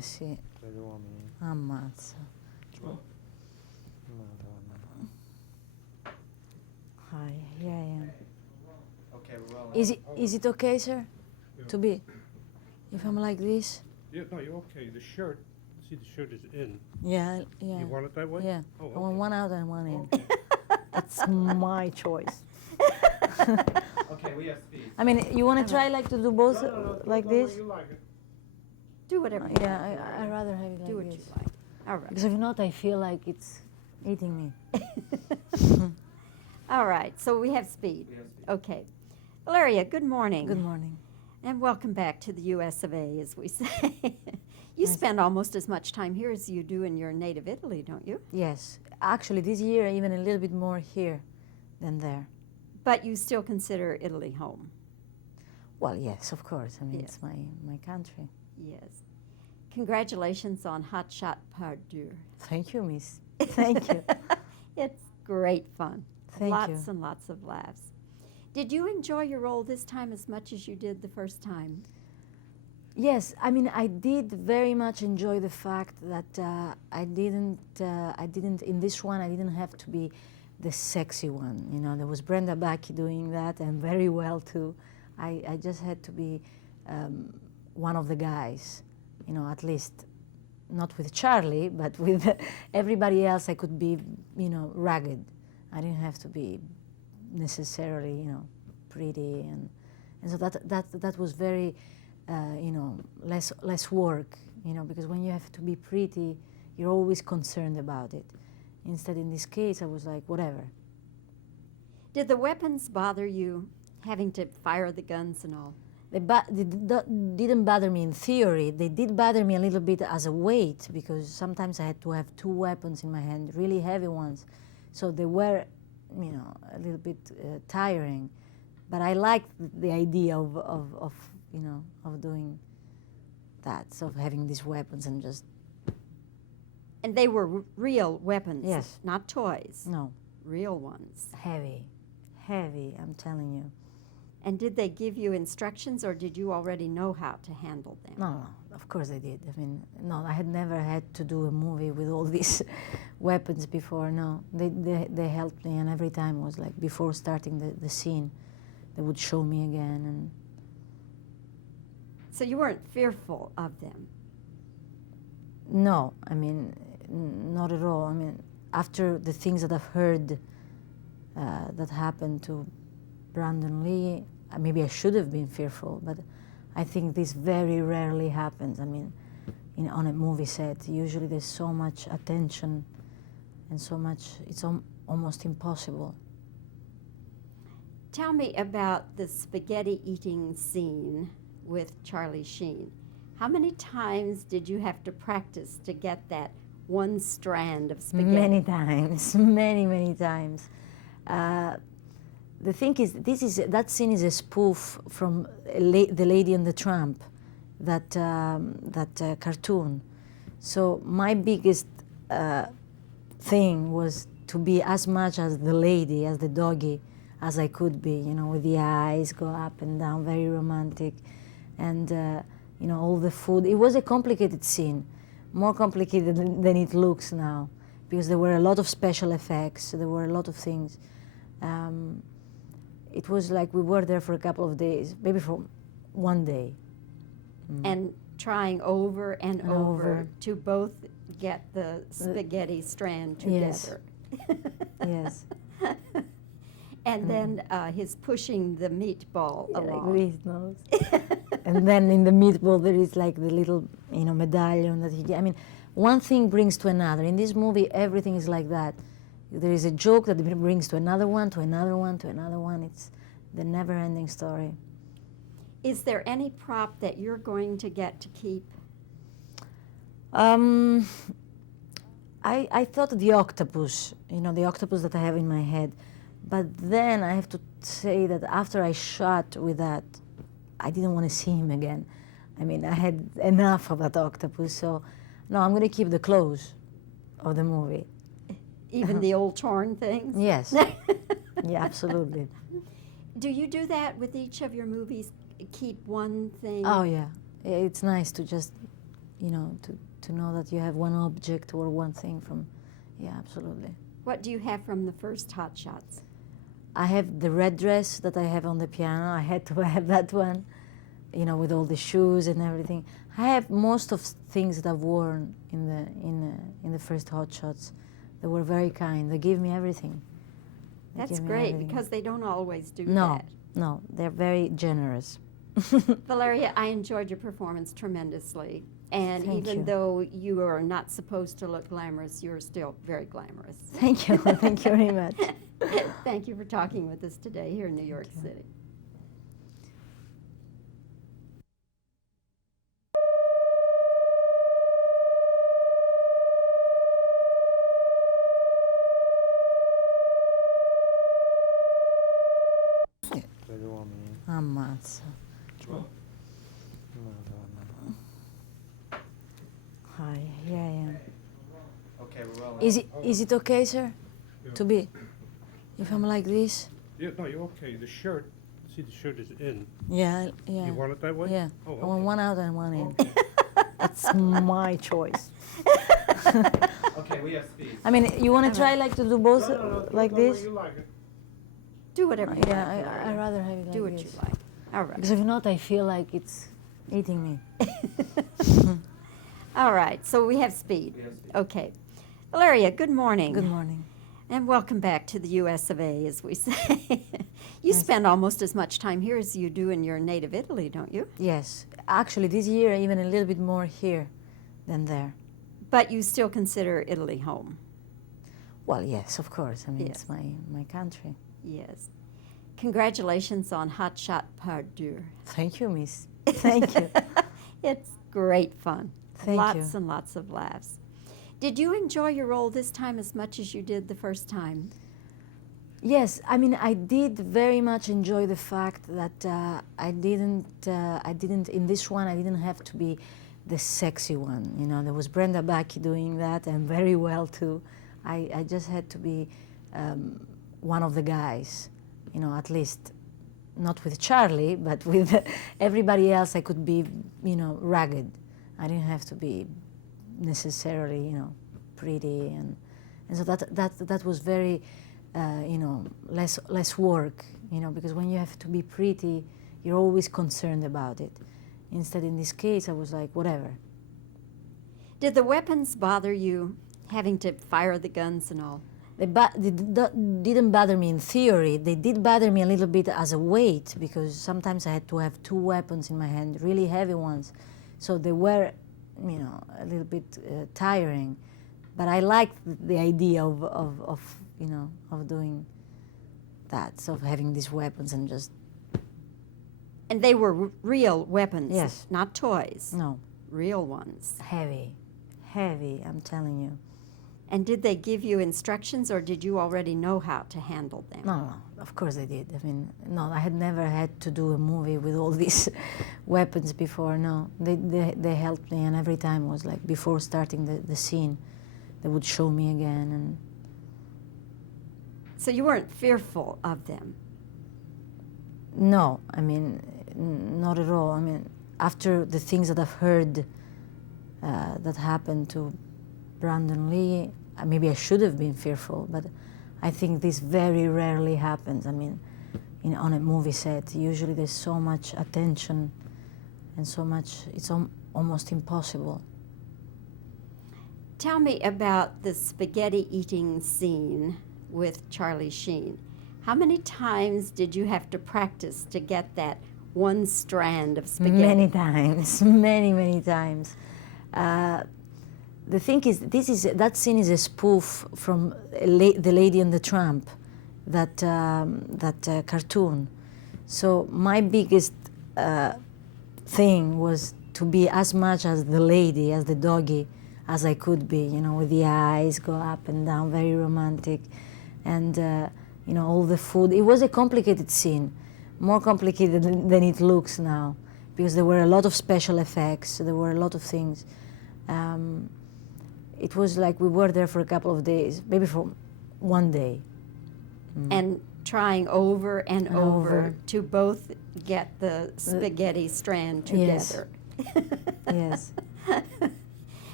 sì. Per uomini. Ammazza. Madonna. Hi, here I am. Okay, well. Is it okay, sir, to be, if I'm like this? Yeah, no, you're okay. The shirt, see, the shirt is in. Yeah, yeah. You want it that way? Yeah. Oh, I want okay. one out and one in. Okay. It's my choice. Okay, we have speed. I mean, you want to try like to do both like this? You like it. Do whatever you Yeah, want. I rather have it like Do what this. you like. All right. Because if not, I feel like it's eating me. All right, so we have speed. We have speed. Okay. Valeria, good morning. Good morning. And welcome back to the US of A, as we say. You Nice. spend almost as much time here as you do in your native Italy, don't you? Yes, actually, this year even a little bit more here than there. But you still consider Italy home. Well, yes, of course. I mean, Yes. it's my country. Yes. Congratulations on Hot Shot Part 2. Thank you, miss. Thank you. It's great fun. Thank lots you. and lots of laughs. Did you enjoy your role this time as much as you did the first time? Yes, I mean, I did very much enjoy the fact that I didn't in this one, I didn't have to be the sexy one. You know, there was Brenda Bacchi doing that, and very well too. I just had to be one of the guys, you know, at least not with Charlie, but with everybody else. I could be, you know, ragged. I didn't have to be necessarily, you know, pretty, and so that was very, you know, less work, you know, because when you have to be pretty, you're always concerned about it. Instead, in this case, I was like, whatever. Did the weapons bother you, having to fire the guns and all? They didn't bother me in theory. They did bother me a little bit as a weight, because sometimes I had to have two weapons in my hand, really heavy ones. So they were, you know, a little bit tiring. But I liked the idea of you know, of doing that, so of having these weapons and just, And they were real weapons, Yes. not toys, no, real ones. heavy, I'm telling you. And did they give you instructions, or did you already know how to handle them? No, of course I did. I mean, no, I had never had to do a movie with all these weapons before, no. They helped me, and every time was like, before starting the scene, they would show me again. And So you weren't fearful of them? no, I mean, not at all. I mean, after the things that I've heard that happened to Brandon Lee, maybe I should have been fearful, but I think this very rarely happens. I mean, on a movie set, usually there's so much attention and so much, it's almost impossible. Tell me about the spaghetti eating scene with Charlie Sheen. How many times did you have to practice to get that one strand of spaghetti? Many times, many times. The thing is, that scene is a spoof from The Lady and the Tramp, that cartoon. So my biggest thing was to be as much as the lady, as the doggy, as I could be, you know, with the eyes go up and down, very romantic, and you know, all the food. It was a complicated scene, more complicated than it looks now, because there were a lot of special effects, there were a lot of things. It was like we were there for a couple of days, maybe for one day. And trying over and And over over. to both get the spaghetti strand Yes. together. Yes. And then his pushing the meatball Like along. this, no? And then in the meatball there is like the little, you know, medallion that he. I mean, one thing brings to another. In this movie, everything is like that. There is a joke that brings to another one, to another one, to another one. It's the never-ending story. Is there any prop that you're going to get to keep? I thought the octopus, you know, the octopus that I have in my head. But then I have to say that after I shot with that, I didn't want to see him again. I mean, I had enough of that octopus, so no, I'm going to keep the clothes of the movie. Even the old torn things? Yes. Yeah, absolutely. Do you do that with each of your movies? Keep one thing? Oh, yeah. It's nice to just, to know that you have one object or one thing from, yeah, absolutely. What do you have from the first Hot Shots? I have the red dress that I have on the piano. I had to have that one, with all the shoes and everything. I have most of things that I've worn in the first Hot Shots. They were very kind. They gave me everything. They That's gave me great everything. because they don't always do No, that. no, they're very generous. Valeria, I enjoyed your performance tremendously. And Thank even you. though you are not supposed to look glamorous, you're still very glamorous. Thank you. Thank you very much. Thank you for talking with us today here in New York you. City. Uomini. Ammazza. Madonna. Hi, here I am. Okay, we're rolling. Is it okay, sir, Yeah. to be, if I'm like this? Yeah, no, you're okay. The shirt, see the shirt is in. Yeah, yeah. You want it that way? Yeah. Oh, I want okay. one out and one in. Okay. It's my choice. Okay, we have speed. I mean, you want All to try right. like to do both like this? You like it. Do whatever you Yeah, like. Valeria. I'd rather have it like Do what this. you like. All right. Because if not, I feel like it's eating me. All right, so we have speed. We have speed. Okay. Valeria, good morning. Good morning. And welcome back to the US of A, as we say. You Yes. spend almost as much time here as you do in your native Italy, don't you? Yes, actually, this year even a little bit more here than there. But you still consider Italy home. Well, yes, of course. I mean, Yes. it's my country. Yes. Congratulations on Hot Shot Part 2. Thank you, miss. Thank you. It's great fun. Thank lots you. and lots of laughs. Did you enjoy your role this time as much as you did the first time? Yes, I mean, I did very much enjoy the fact that I didn't in this one, I didn't have to be the sexy one. There was Brenda Bacchi doing that, and very well too. I just had to be one of the guys, at least not with Charlie, but with everybody else. I could be, ragged. I didn't have to be necessarily, pretty, and so that was very, less work, because when you have to be pretty, you're always concerned about it. Instead, in this case, I was like, whatever. Did the weapons bother you, having to fire the guns and all? They didn't bother me in theory. They did bother me a little bit as a weight, because sometimes I had to have two weapons in my hand, really heavy ones. So they were, a little bit tiring. But I liked the idea of doing that, so of having these weapons and just, And they were real weapons, Yes. not toys, no, real ones. heavy, I'm telling you. And did they give you instructions, or did you already know how to handle them? No, of course they did. I mean, no, I had never had to do a movie with all these weapons before. No, they helped me, and every time was like before starting the scene, they would show me again. And So you weren't fearful of them? no, I mean, not at all. I mean, after the things that I've heard that happened to Brandon Lee, maybe I should have been fearful, but I think this very rarely happens. I mean, on a movie set, usually there's so much attention and so much, it's almost impossible. Tell me about the spaghetti eating scene with Charlie Sheen. How many times did you have to practice to get that one strand of spaghetti? Many times, many times. The thing is, that scene is a spoof from The Lady and the Tramp, that cartoon. So my biggest thing was to be as much as the lady, as the doggy, as I could be. With the eyes go up and down, very romantic, and all the food. It was a complicated scene, more complicated than it looks now, because there were a lot of special effects. There were a lot of things. It was like we were there for a couple of days, maybe for one day. And trying over and And over over. to both get the spaghetti strand Yes. together. Yes.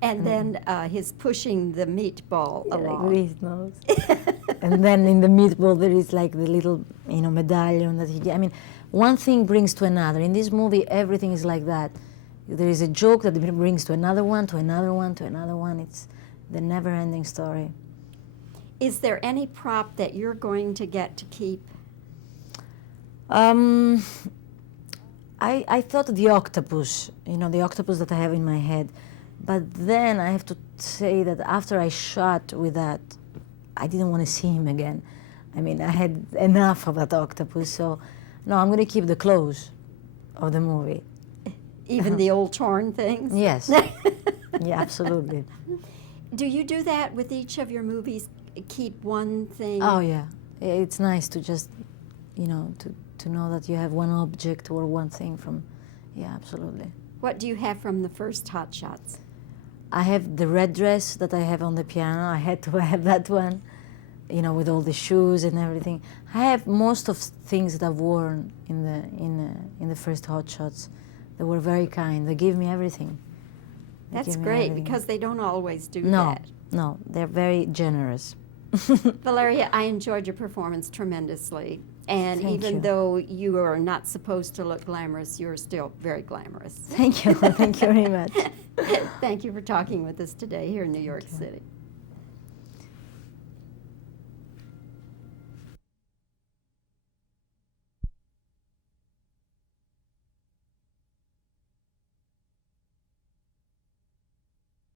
And then his pushing the meatball Yeah, along. like this, no? And then in the meatball there is like the little, medallion that he. I mean, one thing brings to another. In this movie, everything is like that. There is a joke that brings to another one, to another one, to another one. It's the never-ending story. Is there any prop that you're going to get to keep? I thought the octopus, the octopus that I have in my head. But then I have to say that after I shot with that, I didn't want to see him again. I mean, I had enough of that octopus, so no, I'm going to keep the clothes of the movie. Even the old torn things? Yes. Yeah, absolutely. Do you do that with each of your movies? Keep one thing? Oh, yeah. It's nice to just, to know that you have one object or one thing from, yeah, absolutely. What do you have from the first Hot Shots? I have the red dress that I have on the piano. I had to have that one, with all the shoes and everything. I have most of things that I've worn in the first Hot Shots. They were very kind. They gave me everything. They That's gave me great, everything. because they don't always do No, that. no, they're very generous. Valeria, I enjoyed your performance tremendously. And Thank even you. though you are not supposed to look glamorous, you're still very glamorous. Thank you. Thank you very much. Thank you for talking with us today here in New York City.